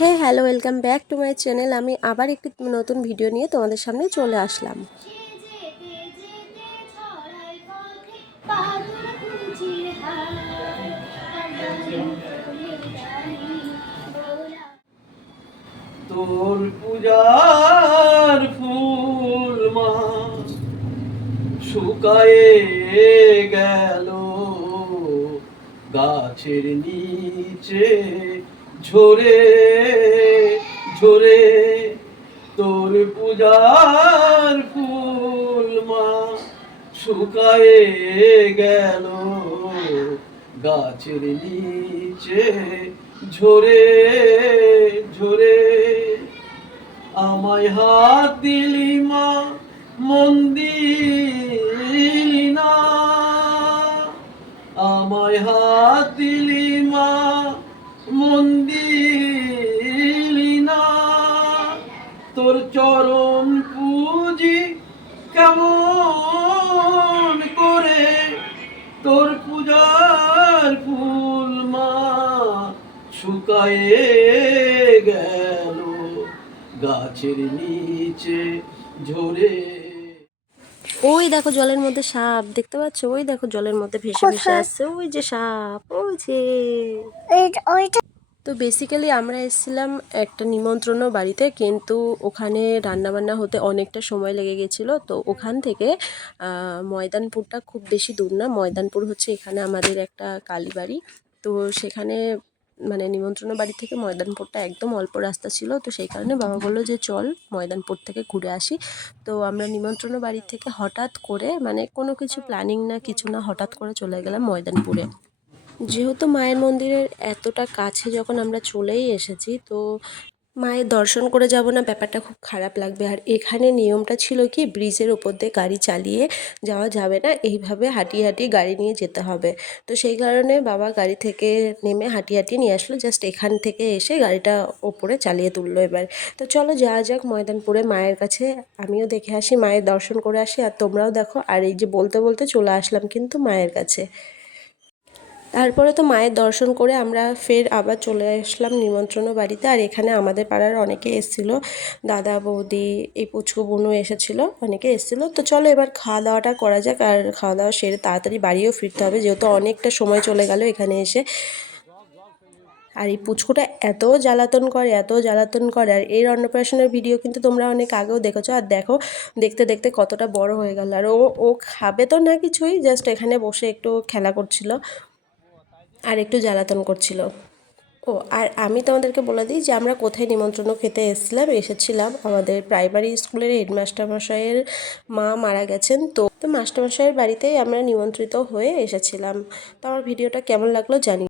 Hey hello, welcome back to my channel. আমি আবার একটি নতুন ভিডিও নিয়ে তোমাদের সামনে চলে আসলাম। তোর পূজার ফুল মা শুকায়ে গেল, গাছের নিচে ঝরে ঝরে। তোর পূজার ফুল মা শুকায়ে গেল, গাছের নিচে ঝরে ঝরে। আমায় হাত দিলি মা, মন দিলি না। আমায় হাত দিলি মা, মন দিলি না। তোর চরণ পুজি কেমন করে, তোর পূজার ফুল মা শুকায়ে গেল, গাছের নিচে ঝরে। ওই দেখো জলের মধ্যে সাপ দেখতে পাচ্ছ, ওই দেখো জলের মধ্যে ভেসে ভেসে আসছে, ওই যে সাপ, ওই যে। তো বেসিক্যালি আমরা এসেছিলাম একটা নিমন্ত্রণ বাড়িতে, কিন্তু ওখানে রান্নাবান্না হতে অনেকটা সময় লেগে গেছিলো। তো ওখান থেকে ময়দানপুরটা খুব বেশি দূর না। ময়দানপুর হচ্ছে এখানে আমাদের একটা কালীবাড়ি। তো সেখানে মানে নিমন্ত্রণ বাড়ি থেকে ময়দানপুরটা একদম অল্প রাস্তা ছিল। তো সেই কারণে বাবা বললো যে চল ময়দানপুর থেকে ঘুরে আসি। তো আমরা নিমন্ত্রণ বাড়ি থেকে হঠাৎ করে, মানে কোনো কিছু প্ল্যানিং না কিছু না, হঠাৎ করে চলে গেলাম ময়দানপুরে। যেহেতু মায়ের মন্দিরের এতটা কাছে যখন আমরা চলেই এসেছি, তো মায়ের দর্শন করে যাব না, ব্যাপারটা খুব খারাপ লাগবে। আর এখানে নিয়মটা ছিল কি, ব্রিজের ওপর দিয়ে গাড়ি চালিয়ে যাওয়া যাবে না, এইভাবে হাঁটিয়ে হাঁটিয়ে গাড়ি নিয়ে যেতে হবে। তো সেই কারণে বাবা গাড়ি থেকে নেমে হাঁটিয়ে হাঁটিয়ে নিয়ে আসলো, জাস্ট এখান থেকে এসে গাড়িটা ওপরে চালিয়ে তুললো এবার। তো চলো যাওয়া যাক ময়দানপুরে মায়ের কাছে, আমিও দেখে আসি, মায়ের দর্শন করে আসি, আর তোমরাও দেখো। আর এই যে বলতে বলতে চলে আসলাম কিন্তু মায়ের কাছে। তারপরে তো মায়ের দর্শন করে আমরা ফের আবার চলে আসলাম নিমন্ত্রণ বাড়িতে। আর এখানে আমাদের পাড়ার অনেকে এসেছিলো, দাদা বৌদি, এই পুচকু বোনও এসেছিলো, অনেকে এসেছিলো। তো চলো এবার খাওয়া দাওয়াটা করা যাক, আর খাওয়া দাওয়া সেরে তাড়াতাড়ি বাড়িও ফিরতে হবে, যেহেতু অনেকটা সময় চলে গেল এখানে এসে। আর এই পুচকুটা এত জ্বালাতন করে, এত জ্বালাতন করে। আর এর অন্নপ্রাশনের ভিডিও কিন্তু তোমরা অনেক আগেও দেখেছো। আর দেখো দেখতে দেখতে কতটা বড় হয়ে গেল। আর ও ও খাবে তো না কিছুই, জাস্ট এখানে বসে একটু খেলা করছিল আর একটু জ্বালাতন করছিল। ও আর আমি তোমাদেরকে বলে দিই যে আমরা কোথায় নিমন্ত্রণ খেতে এসেছিলাম আমাদের প্রাইমারি স্কুলের হেডমাস্টারমশাইয়ের মা মারা গেছেন। তো মাস্টারমশাইয়ের বাড়িতেই আমরা নিমন্ত্রিত হয়ে এসেছিলাম। তো আমার ভিডিওটা কেমন লাগলো জানি।